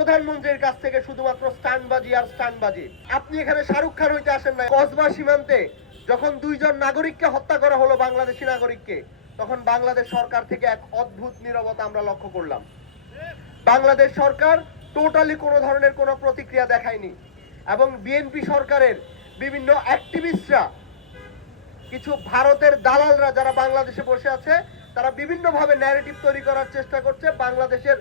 প্রধানমন্ত্রীর কাছ থেকে শুধুমাত্র স্টান্টবাজি আর স্টান্টবাজি। আপনি এখানে শাহরুখ খান হইতে আসেন না। কসবা সীমান্তে যখন দুইজন নাগরিককে হত্যা করা হলো, বাংলাদেশি নাগরিককে, তখন বাংলাদেশ সরকার থেকে এক অদ্ভুত নীরবতা আমরা লক্ষ্য করলাম। বাংলাদেশ সরকার টোটালি কোনো ধরনের কোনো প্রতিক্রিয়া দেখায়নি এবং বিএনপি সরকারের বিভিন্ন অ্যাক্টিভিস্টরা, কিছু ভারতের দালালরা যারা বাংলাদেশে বসে আছে, তারা বিভিন্নভাবে ন্যারেটিভ তৈরি করার চেষ্টা করছে। বাংলাদেশের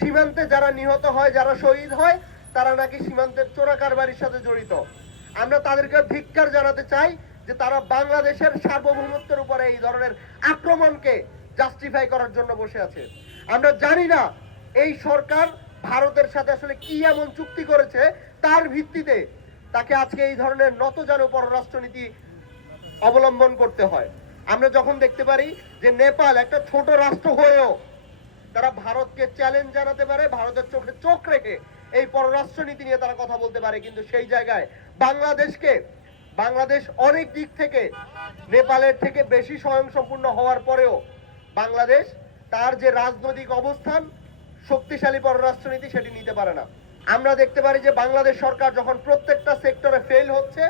সীমান্তে যারা নিহত হয়, যারা শহীদ হয়, তারা নাকি সীমান্তের চোরাকারবারির সাথে জড়িত। আমরা তাদেরকে ধিক্কার জানাতে চাই যে তারা বাংলাদেশের সার্বভৌমত্বের উপরে এই ধরনের আক্রমণকে জাস্টিফাই করার জন্য বসে আছে। আমরা জানি না এই সরকার ভারতের সাথে আসলে কি এমন চুক্তি করেছে তার ভিত্তিতে তাকে আজকে এই ধরনের নতজানু পররাষ্ট্রনীতি অবলম্বন করতে হয়। আমরা যখন দেখতে পারি যে নেপাল একটা ছোট রাষ্ট্র হয়েও তারা ভারতকে চ্যালেঞ্জ জানাতে পারে, ভারতের চোখে চোখ রেখে এই পররাষ্ট্রনীতি নিয়ে তারা কথা বলতে পারে, কিন্তু সেই জায়গায় বাংলাদেশ অনেক দিক থেকে নেপালের থেকে বেশি স্বয়ংসম্পূর্ণ হওয়ার পরেও বাংলাদেশ তার যে রাজনৈতিক অবস্থান, শক্তিশালী পররাষ্ট্রনীতি সেটি নিতে পারে না। আমরা দেখতে পারি যে বাংলাদেশ সরকার যখন প্রত্যেকটা সেক্টরে ফেল হচ্ছে,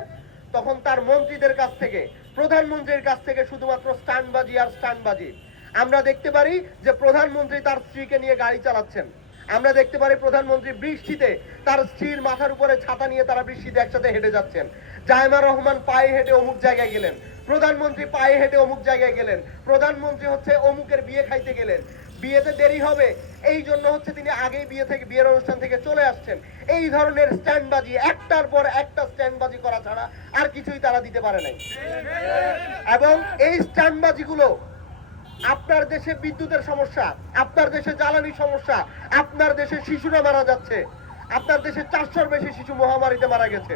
তখন তার মন্ত্রীদের কাছ থেকে, প্রধানমন্ত্রীর কাছ থেকে শুধুমাত্র স্টান্টবাজি আর স্টান্টবাজি। আমরা দেখতে পারি যে প্রধানমন্ত্রী তার স্ত্রীকে নিয়ে গাড়ি চালাচ্ছেন। আমরা দেখতে পারি প্রধানমন্ত্রী বৃষ্টিতে তার স্ত্রীর মাথার উপরে ছাতা নিয়ে তারা বৃষ্টিতে একসাথে হেঁটে যাচ্ছেন। জায়মা রহমান পায়ে হেঁটে অমুক জায়গায় গেলেন, প্রধানমন্ত্রী পায়ে হেঁটে অমুক জায়গায় গেলেন, প্রধানমন্ত্রী হচ্ছে অমুকের বিয়ে খাইতে গেলেন, বিয়েতে দেরি হবে এই জন্য হচ্ছে তিনি আগেই বিয়ের অনুষ্ঠান থেকে চলে আসছেন। এই ধরনের স্ট্যান্ডবাজি, একটার পর একটা স্ট্যান্ডবাজি করা ছাড়া আর কিছুই তারা দিতে পারে নাই। এবং এই স্ট্যান্ডবাজিগুলো আপনার দেশে বিদ্যুতের সমস্যা, আপনার দেশে জ্বালানি সমস্যা, আপনার দেশে শিশুরা মারা যাচ্ছে, আপনার দেশে 400-র বেশি শিশু মহামারীতে মারা গেছে,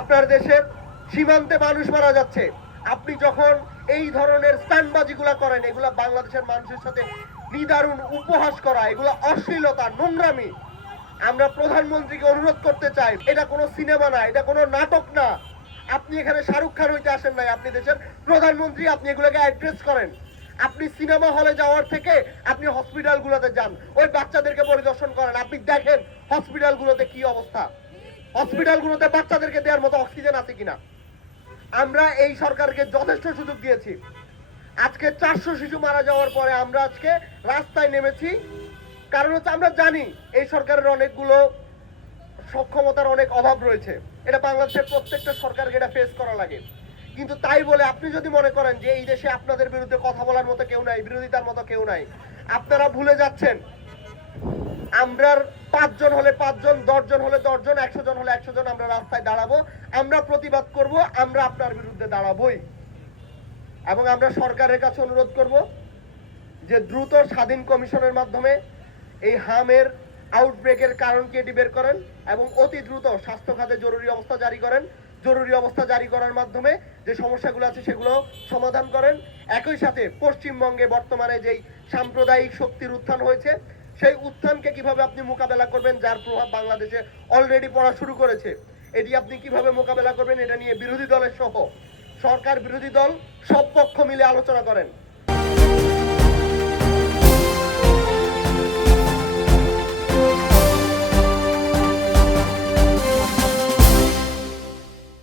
আপনার দেশের সীমান্তে মানুষ মারা যাচ্ছে। আপনি যখন এই ধরনের স্ট্যান্ডবাজিগুলা করেন, এগুলা বাংলাদেশের মানুষের সাথে নিদারুণ উপহাস করা, এগুলা অশ্লীলতা, নোংরামি। আমরা প্রধানমন্ত্রীকে অনুরোধ করতে চাই, এটা কোনো সিনেমা না, এটা কোনো নাটক না। আপনি এখানে শাহরুখ খান হইতে আসেন নাই, আপনি দেশের প্রধানমন্ত্রী, আপনি এগুলোকে অ্যাড্রেস করেন। আপনি সিনেমা হলে যাওয়ার থেকে আপনি হসপিটালগুলোতে যান, ওই বাচ্চাদেরকে পরিদর্শন করেন, আপনি দেখেন হসপিটালগুলোতে কি অবস্থা, হসপিটালগুলোতে বাচ্চাদেরকে দেওয়ার মতো অক্সিজেন আছে কিনা। আমরা এই সরকারকে যথেষ্ট সুযোগ দিয়েছি। আজকে 400 শিশু মারা যাওয়ার পরে আমরা আজকে রাস্তায় নেমেছি, কারণ হচ্ছে আমরা জানি এই সরকারের অনেকগুলো সক্ষমতার অনেক অভাব রয়েছে। এটা বাংলাদেশের প্রত্যেকটা সরকারকে এটা ফেস করা লাগে। কিন্তু তাই বলে আপনি যদি মনে করেন যে এই দেশে আপনাদের বিরুদ্ধে কথা বলার মতো কেউ নাই, বিরোধিতার মতো কেউ নাই, আপনারা ভুলে যাচ্ছেন আমরা 5 জন হলে 5 জন, 10 জন হলে 10 জন, 100 জন হলে 100 জন আমরা রাস্তায় দাঁড়াবো, আমরা প্রতিবাদ করব, আমরা আপনার বিরুদ্ধে দাঁড়াবোই। এবং আমরা সরকারের কাছে অনুরোধ করব যে দ্রুত স্বাধীন কমিশনের মাধ্যমে এই হামের আউটব্রেকের কারণকে এটি বের করেন এবং অতি দ্রুত স্বাস্থ্য খাতে জরুরি অবস্থা জারি করেন। জরুরি অবস্থা জারি করার মাধ্যমে যে সমস্যাগুলো আছে সেগুলো সমাধান করেন। একই সাথে পশ্চিমবঙ্গে বর্তমানে যেই সাম্প্রদায়িক শক্তির উত্থান হয়েছে, সেই উত্থানকে কিভাবে আপনি মোকাবেলা করবেন, যার প্রভাব বাংলাদেশে অলরেডি পড়া শুরু করেছে, এটি আপনি কিভাবে মোকাবেলা করবেন, এটা নিয়ে বিরোধী দলের সহ সরকার বিরোধী দল সব পক্ষ মিলে আলোচনা করেন।